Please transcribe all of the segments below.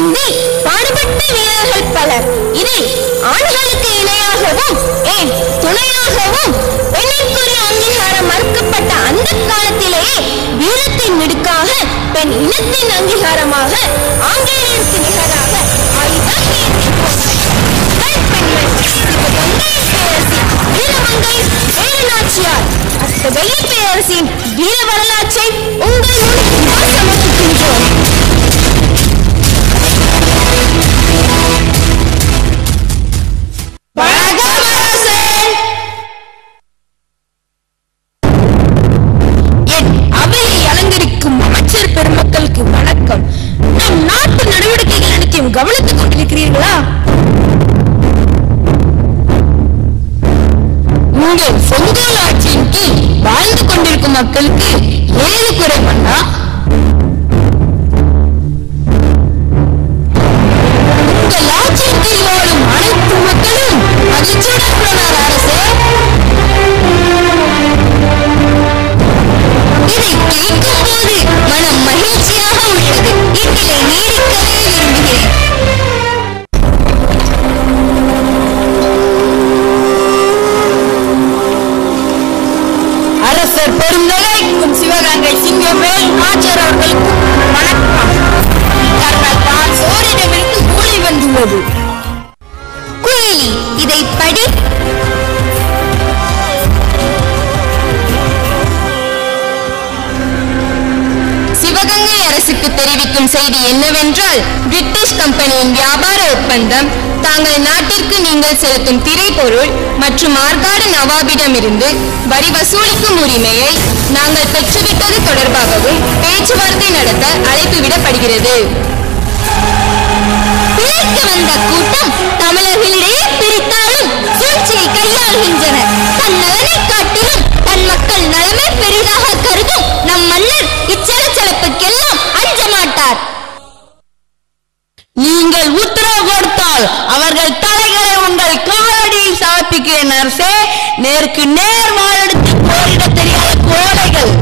சிந்தி பாடுபட்ட வீரர்கள் பலர். இதில் ஆண்களுக்கு இணையாகவும் ஏன் துணையாகவும் பெண்ணிற்குரிய அங்கீகாரம் மறுக்கப்பட்ட அந்த காலத்திலேயே வீரத்தின் மிடுக்காக பெண் இனத்தின் அங்கீகாரமாக ஆங்கிலேயருக்கு நிகராக பேரரசின் வீர வரலாற்றை உங்கள் முன் சமர்ப்பிக்கின்றோம். என் அவையை அலங்கரிக்கும் அமைச்சர் பெருமக்களுக்கு வணக்கம். நம் நாட்டு நடவடிக்கைகள் அனைத்தையும் கவனித்துக் கொண்டிருக்கிறீர்களா? உங்கள் செங்கோல் ஆட்சியின் கீழ் வாழ்ந்து கொண்டிருக்கும் மக்களுக்கு ஏது குறைவண்ணா? உங்கள் ஆட்சியின் கீழ் வாழும் அனைத்து மக்களும் மகிழ்ச்சியுடன் உள்ளனர் அரசே. இதை கேட்கும் போது மனம் மகிழ்ச்சியாக உள்ளது. இதிலே நீடிக்கவே விரும்புகிறேன். அரசர் பெருந்தகைக்கும் சிவகங்கை சிங்கவேல் நாச்சியார் அவர்களுக்கும் வணக்கம். கர்னல் தான் சோரிடமிருந்து கூலி வந்துள்ளது. குயிலி, இதை படி. சிவகங்கை அரசுக்கு தெரிவிக்கும் செய்தி என்னவென்றால், பிரிட்டிஷ் கம்பெனியின் வியாபார ஒப்பந்தம் தாங்கள் நாட்டிற்கு நீங்கள் செலுத்தும் திரைப்பொருள் மற்றும் ஆற்காடு நவாபிடமிருந்து வரி வசூலிக்கும் உரிமையை நாங்கள் பெற்றுவிட்டது தொடர்பாகவும் பேச்சுவார்த்தை நடத்த அழைப்பு விடப்படுகிறது. பிழைக்க வந்த கூட்டம் தமிழர்களிடையே பிரித்தாலும் சூழ்ச்சியை கையாளுகின்றனர். தன் நலனை காட்டிலும் தன் மக்கள் நலமே பெரிதாக கருதும் நம் மன்னர் இச்சலச்சலப்புக்கெல்லாம் அஞ்ச மாட்டார். நீங்கள் உத்தரவு கொடுத்தால் அவர்கள் தலைகளை உங்கள் காலடியில் சமர்ப்பிக்கிறேன் அரசே. நேருக்கு நேர் மாரடித்து போரிட தெரியாத கோடைகள்.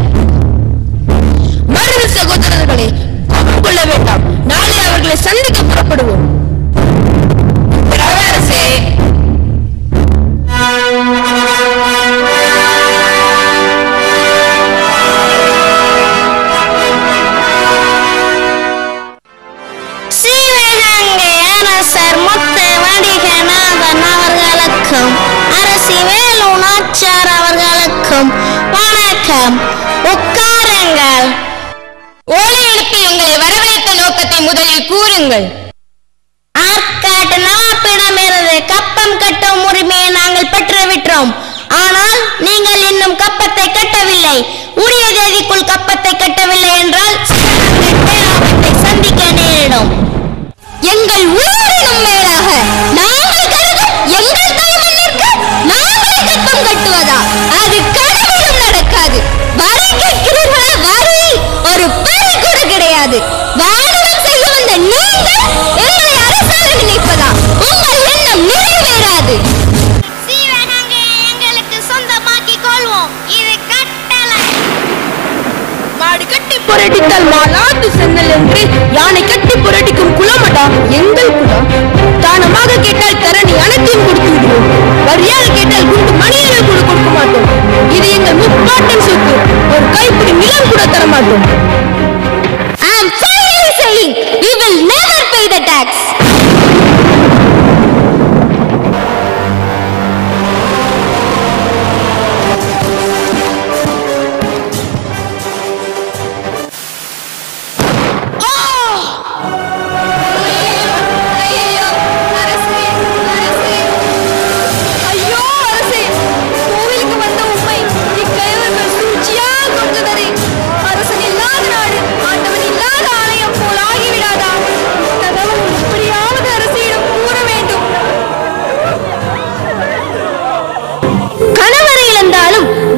மருது சகோதரர்களே, கோபம் கொள்ள வேண்டாம். நாளை அவர்களை சந்திக்க புறப்படுவோம். அரசே, அரசி வேலு நாச்சியார் அவர்களுக்கும் வணக்கம். உட்காருங்கள். ஓலை எழுப்பி உங்களை வரவேற்ற நோக்கத்தை முதலில் கூறுங்கள். ஆற்காட்டு நவாபிடமிருந்து கப்பம் கட்டும் உரிமையை நாங்கள் பெற்றுவிட்டோம். ஆனால் நீங்கள் இன்னும் கப்பத்தை கட்டவில்லை. உரிய தேதிக்குள் கப்பத்தை கட்டவில்லை என்றால் பேராபத்தை சந்திக்க நேரிடும். எங்கள் உயிரினும் மேலாக நாங்கள் கருதும் எங்கள் தலைமண்ணிற்கு நாங்களே கப்பம் கட்டுவதா? அது கனவிலும் நடக்காது. வரி கேட்கிறீர்களா? வரி ஒரு பறி கூட கிடையாது. வாடகம் செய்ய வந்த நீங்கள் எங்களை அரசாக நினைப்பதா? உங்கள் எண்ணம் நிறைவேறாது. சிவகங்கையை எங்களுக்கு சொந்தமாக்கி கொள்வோம். இது கட்டளை. மாடு கட்டி புரட்டித்தால் மாநாட்டு சென்னல் என்று யானை கட்டி புரட்டிக்கும் குலமடா எங்கள் குலம். தானமாக கேட்டால் தரணி அனைத்தையும் கொடுத்து விடுவோம். வரியாக கேட்டால் குண்டு மணியை கூட கொடுக்க மாட்டோம். இது எங்கள் முப்பாட்டின் சொத்து. ஒரு கைப்பிடி நிலம் கூட தர மாட்டோம். I am finally saying we will never pay the tax.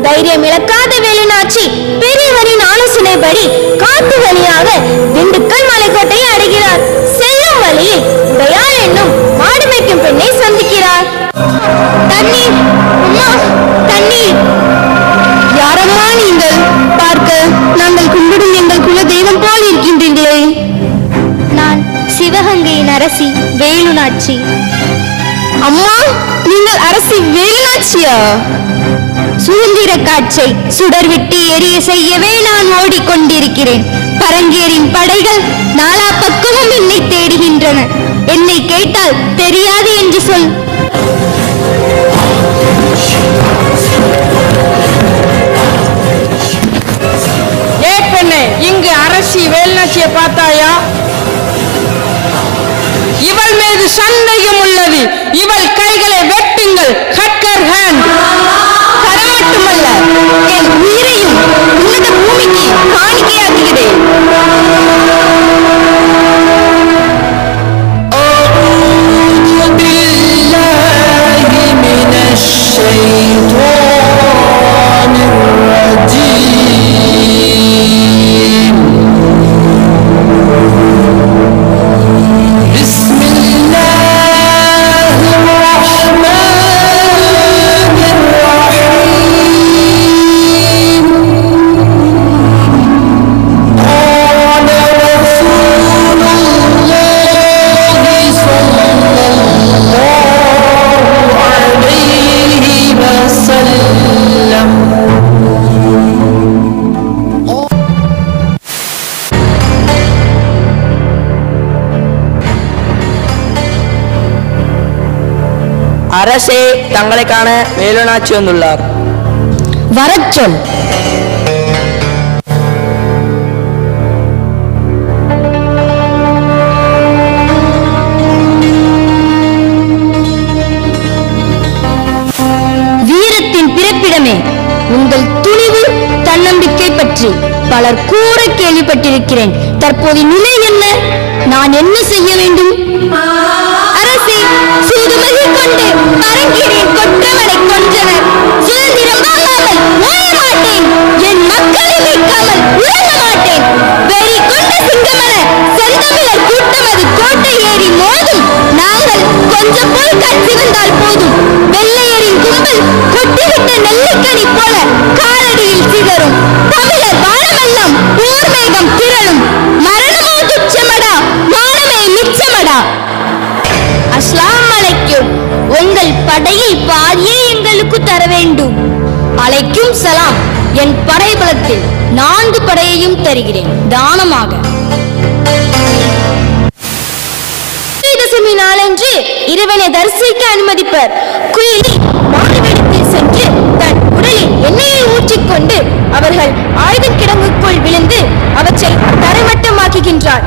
தைரியம் இழக்காத வேலுநாச்சி பெரியவரின் ஆலோசனைப்படி காட்டு வழியாக திண்டுக்கல் மலைக்கோட்டையை அடைகிறார். செல்லும் வழியில் தயாள் என்னும் மாடு மேய்க்கும் பெண்ணை சந்திக்கிறார். தண்ணீர், அம்மா, தண்ணீர். யாரம்மா நீங்கள்? பார்க்க நாங்கள் கும்பிடும் எங்கள் குல தெய்வம் போல் இருக்கின்றீர்களே. நான் சிவகங்கை அரசி வேலுநாச்சி. அம்மா, நீங்கள் அரசி வேலுநாச்சியா? சுதந்திர காற்றை சுடர்விட்டு எரிய செய்யவே நான் ஓடிக்கொண்டிருக்கிறேன். பரங்கியரின் படைகள் நாலா பக்கமும் என்னை தேடுகின்றன. என்னை கேட்டால் தெரியாது என்று சொல். ஏ பெண்ணே, இங்கு அரசி வேலுநாச்சியை பார்த்தாயா? இவள் மீது சந்தேகம் உள்ளது. இவள் கைகளை வெட்டுங்கள். கட்கர் ஹேண்ட். தரம் மட்டுமல்ல, என் உயிரையும் உன்னத பூமிக்கு காணிக்கையாக்குகிறேன். அரசே, தங்களை காண வேலுநாச்சி வந்துள்ளார். வரச்சொல். வீரத்தின் பிறப்பிடமே, உங்கள் துணிவு தன்னம்பிக்கை பற்றி பலர் கூற கேள்விப்பட்டிருக்கிறேன். தற்போது நிலை என்ன? நான் என்ன செய்ய வேண்டும்? அரசே, சூதுமதி கொண்டு பரங்கியரின் கொற்றவரை கொன்றனர். சுதந்திரம் வாங்காமல் ஓய மாட்டேன். என் மக்களை மீட்காமல் உறங்க மாட்டேன். வெறி கொண்ட சிங்கமன செந்தமிழர் கூட்டம் அது கோட்டை ஏறி மோதும். நாங்கள் கொஞ்சம் போல் கட்சி வந்தால் போதும். வெள்ளையரின் கும்பல் கொட்டிவிட்ட நெல்லிக்கனி போல காலடியில் சிதறும். தமிழர் வானமெல்லாம் போர்மேகம் திரளும். மரணமோ துச்சமடா, மானமே மிச்சமடா. அஸ்ஸலாமு அலைக்கும். உங்கள் படையில் பாதியே எங்களுக்கு தர வேண்டும். அலைக்கும் சலாம். என் படைபலத்தில் 4 படையையும் தருகிறேன் தானமாக. தசமி நாளன்று இறைவனை தரிசிக்க அனுமதிப்பர். குயிலி மாறுவிடத்தில் சென்று தன் உடலில் எண்ணெயை ஊற்றிக்கொண்டு அவர்கள் ஆயுத கிடங்குக்குள் விழுந்து அவற்றை தரைமட்டமாக்குகின்றார்.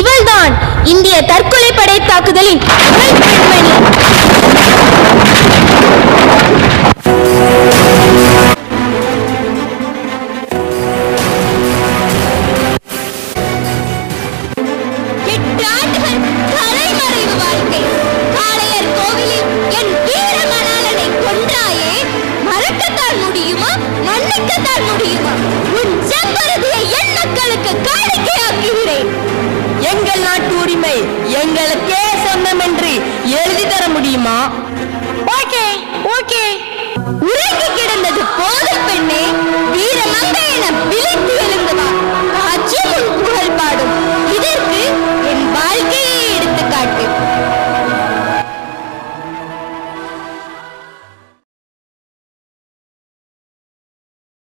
இவள்தான் இந்திய தற்கொலை படை தாக்குதலின் முதல் பெண்மணி. தலைமறைவு வாழ்க்கை. காளையர் கோவிலில் என் வீர மணாளனை கொன்றாயே, மறக்கத்தான் முடியுமா? மன்னிக்கத்தான் முடியுமா? உன் செம்பருதியை என் மக்களுக்கு காணிக்கையாக்குகிறேன். எங்கள் நாட்டு உரிமை எங்களுக்கே சொந்தம் என்று எழுதி தர முடியுமா? Okay, okay. உறங்கி கிடந்தது போதும் பெண்ணே.